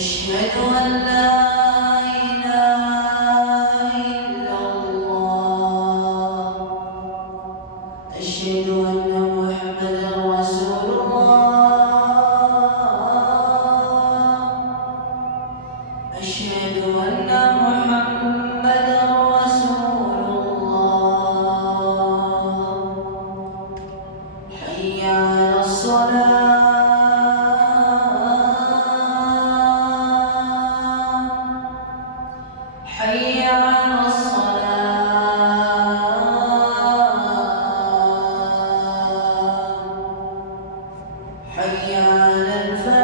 أشهد أن لا إله إلا الله. أشهد أن محمدا رسول الله. أشهد أن محمدا رسول الله. حي على الصلاة. حي على الصلاة. حي على الفلاح.